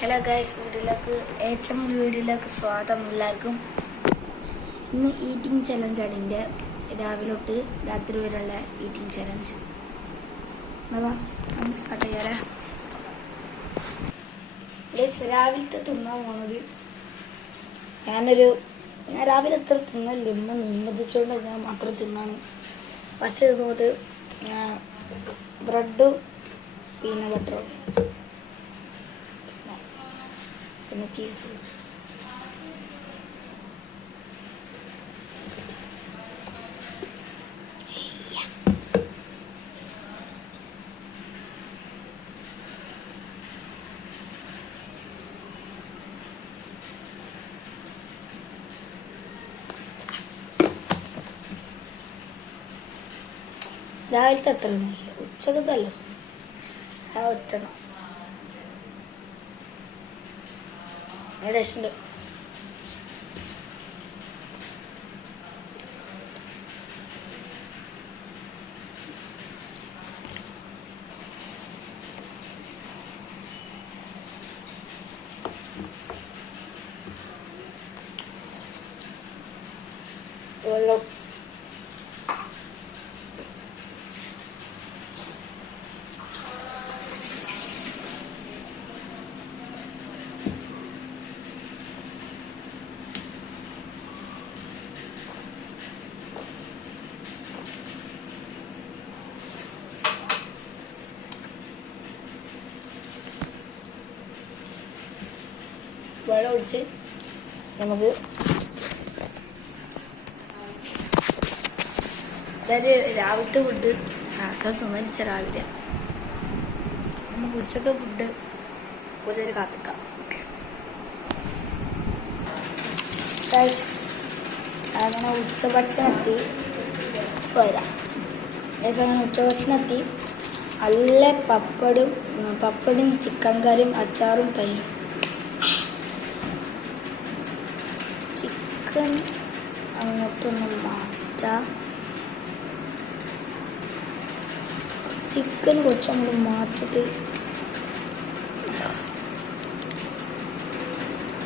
Hello guys, വീഡിയോയിലേക്ക് സ്വാഗതം എല്ലാവർക്കും. ഇന്ന് ഈറ്റിംഗ് ചലഞ്ചാണ്. എൻ്റെ രാവിലെ തൊട്ട് രാത്രി വരെയുള്ള ഈറ്റിംഗ് ചലഞ്ച്. നമുക്ക് സ്റ്റാർട്ട് ചെയ്യാറേ. രാവിലത്തെ തിന്നാൻ പോണത് ഞാൻ രാവിലെ എത്ര തിന്നല്ല, നിർബന്ധിച്ചുകൊണ്ട് ഞാൻ മാത്രം തിന്നാണ്. ഫസ്റ്റ് തിന്നത് ബ്രെഡും പീനട്ട് ബട്ടറും പിന്നെ ചീസ്. രാവിലത്തെ അത്ര ഉച്ചക്കത്തല്ല, ഒറ്റണം ടേസ്റ്റ് ഉണ്ട്. വെള്ളം ഒഴിച്ച് നമുക്ക് രാവിലത്തെ ഫുഡ് തിന്നിച്ച രാവിലെ നമുക്ക് ഉച്ചക്ക് ഫുഡ് കുറച്ചേരം കാത്തിക്കാം. ഓക്കെ, അങ്ങനെ ഉച്ചഭക്ഷണത്തി വരാം. അങ്ങനെ ഉച്ചഭക്ഷണത്തി നല്ല പപ്പടും ചിക്കൻ കറിയും അച്ചാറും തൈരും. ചിക്കൻ അങ്ങോട്ടൊന്ന് മാറ്റാം. ചിക്കൻ കുറച്ച് നമ്മൾ മാറ്റിട്ട്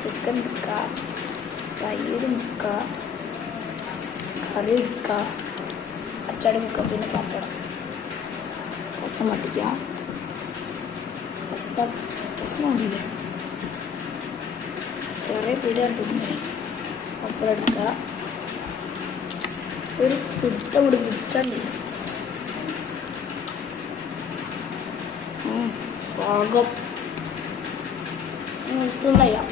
ചിക്കൻ എടുക്കുക, തൈര് മുക്കുക, കറി എടുക്കുക, അച്ചാടി മുക്കുക, പിന്നെ പപ്പടം ഫസ്റ്റ് മട്ടിക്കുക. ഫസ്റ്റ് നോക്കിയില്ലേ, ചെറിയ പീടിയാണ് തിന്നേ. പപ്പടം എടുക്കുക, ഒരു കൂടി പിടിച്ചാൽ മതി. പാകം തിന്നയാം.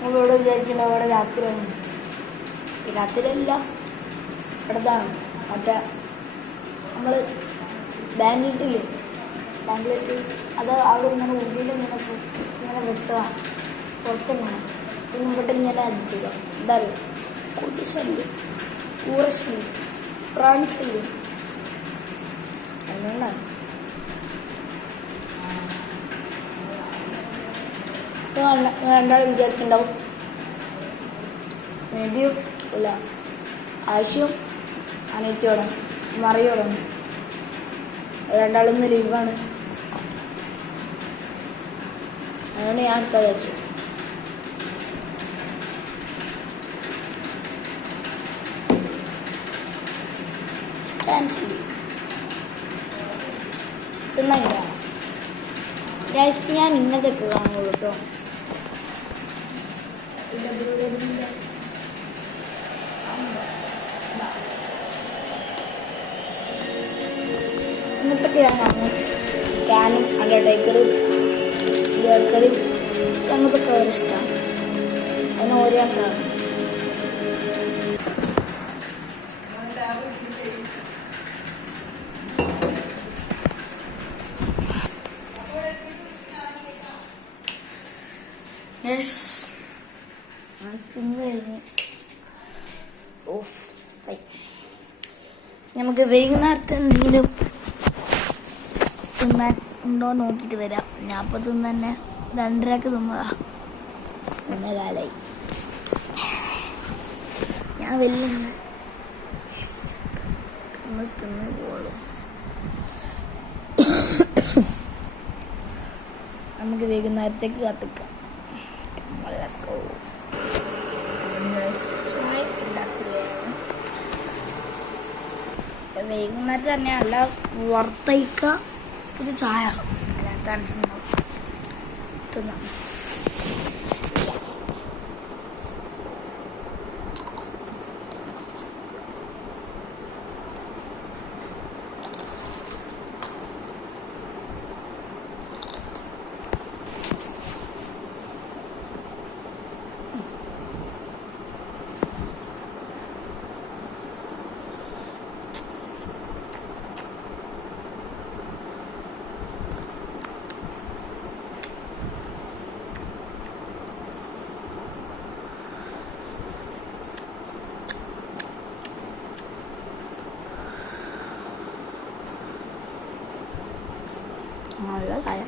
നമ്മളോട് വിചാരിക്കണ അവിടെ രാത്രിയാണ്. രാത്രിയല്ല, ഇവിടെതാണ് മറ്റേ നമ്മൾ ബാങ്കിട്ടില്ലേ, ബാങ്കിലിട്ട് അത് അവിടെ ഇങ്ങനെ ഉള്ളിൽ ഇങ്ങനെ വെച്ചതാണ്. പുറത്തുനിന്നാണ് പിന്നെ ഇവിടെ ഇങ്ങനെ അടിച്ചത്. എന്താ പറയുക, കൊതുശല്യം, ഊറശല്യം, പ്രാണിശല്യം. അതുകൊണ്ടാണ് രണ്ടാൾ വിചാരിക്കുന്നുണ്ടാവും മേബിയും ഇല്ല, ആശയും അനിയത്തിയോടാണ്, മറിയോടാണ്. രണ്ടാളൊന്ന് ലീവാണ്. അതുകൊണ്ട് ഞാൻ എടുക്കാൻ വിചാരിച്ചു. സ്കാൻ ചെയ്യും തിന്നില്ല. ഞാൻ ഇന്നതൊക്കെ കാണുള്ളൂ കേട്ടോ. ഇന്നത്തെ ഞാൻ കാണും ക്യാനും അണ്ടർടേക്കറും ബേക്കറും അങ്ങനത്തൊക്കെ വളരെ ഇഷ്ടമാണ്. അതിന് ഓരോ കാണും. തിന്നു കഴിഞ്ഞ് ഓഫ് നമുക്ക് വൈകുന്നേരത്തെ എന്തെങ്കിലും തിന്നാൻ ഉണ്ടോ നോക്കിയിട്ട് വരാം. ഞാൻ അപ്പോൾ തിന്നെ 2:30 തിന്നതാ, 1:15. ഞാൻ വലിയ തിന്ന് പോളും. നമുക്ക് വൈകുന്നേരത്തേക്ക് കാത്തിക്കാം. ചായ ഉണ്ടാക്കുകയാണ്. വൈകുന്നേരത്ത് തന്നെ അല്ല വറുത്തയിക്ക ഒരു ചായ അതിനകത്താണ് തിന്നാം. നല്ല ചായ.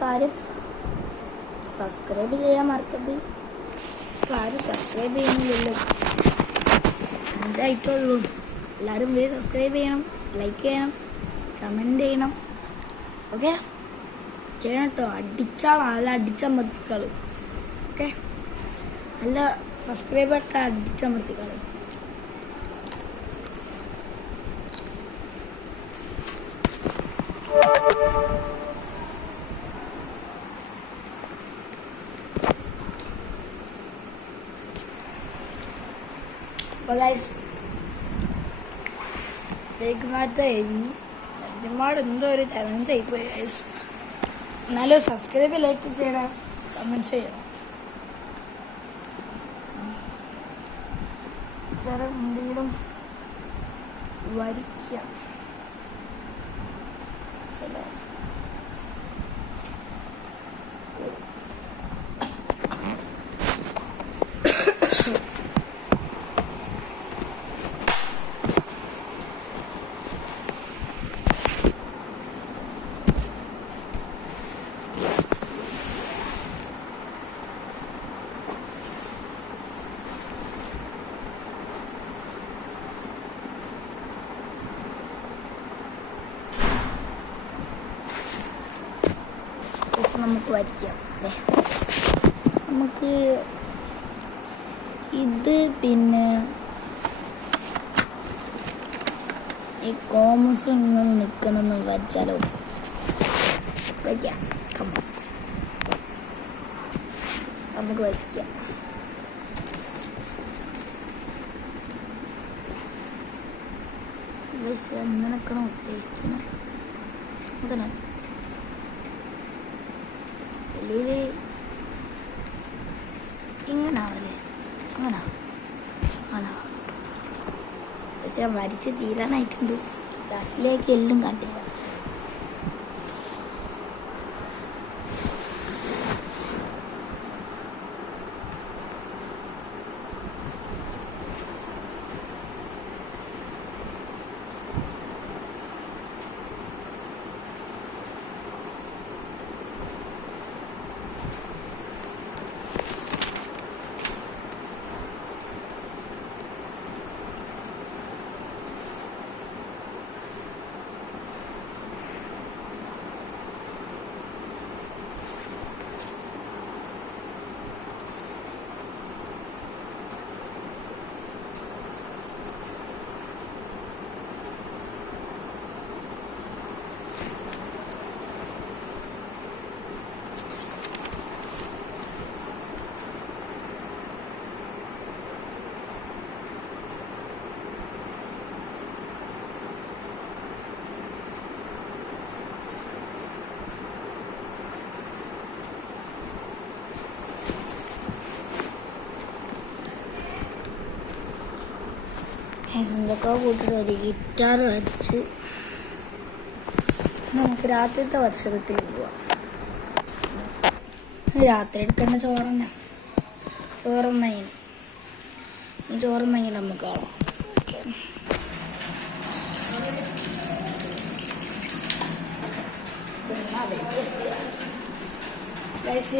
കാര്യം സബ്സ്ക്രൈബ് ചെയ്യാൻ മറക്കരുത്. ആരും സബ്സ്ക്രൈബ് ചെയ്യുന്നില്ലല്ലോ, അതായിട്ടുള്ളൂ. എല്ലാവരും പോയി സബ്സ്ക്രൈബ് ചെയ്യണം, ലൈക്ക് ചെയ്യണം, കമൻറ്റ് ചെയ്യണം. ഓക്കെ ചെയ്യണം കേട്ടോ. അടിച്ചാളാണ്, നല്ല അടിച്ചമർത്തിക്കള്. ഓക്കെ, നല്ല സബ്സ്ക്രൈബൊക്കെ അടിച്ചമർത്തിക്കള്. അപ്പോൾ ഗൈസ് വൈകുന്നേരത്തെ ഒരുപാട് എന്തോ ഒരു ചലഞ്ച് ആയിപ്പോയി ഗൈസ്. എന്നാലും സബ്സ്ക്രൈബ്, ലൈക്ക് ചെയ്യണം, കമൻറ്റ് ചെയ്യണം. എന്തെങ്കിലും വരിക്കാം. നമുക്ക് വരയ്ക്കാം അല്ലേ. നമുക്ക് ഇത് പിന്നെ ഈ കോമസ് നിങ്ങൾ നിൽക്കണമെന്ന് വരച്ചാലോ? വയ്ക്കാം, നമുക്ക് വയ്ക്കാം. എങ്ങനെയൊക്കെയാണ് ഉദ്ദേശിക്കുന്നത്? അങ്ങനെ ഇങ്ങനാവല്ലേ, അങ്ങനെ ആണോ? പക്ഷെ വരച്ച് തീരാനായിട്ടുണ്ട്. ലാസ്റ്റിലേക്ക് എല്ലാം കാട്ടില്ല. എന്തൊക്കെ കൂട്ടിട്ട് ഒരു ഗിറ്റാർ വരച്ച് നമുക്ക് രാത്രിത്തെ വർഷത്തിൽ പോവാം. രാത്രി എടുക്കേണ്ട ചോറുന്നെങ്കിൽ നമുക്ക് കാണാം.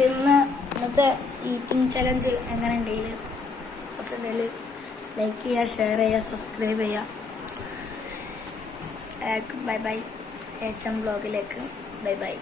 ഇന്നത്തെ ഈറ്റിംഗ് ചലഞ്ച് എങ്ങനെ ഉണ്ടെങ്കിൽ ലൈക്ക് ചെയ്യുക, ഷെയർ ചെയ്യുക, സബ്സ്ക്രൈബ് ചെയ്യുക. Bye bye. HM വ്ളോഗിലേക്ക് ബൈ ബൈ.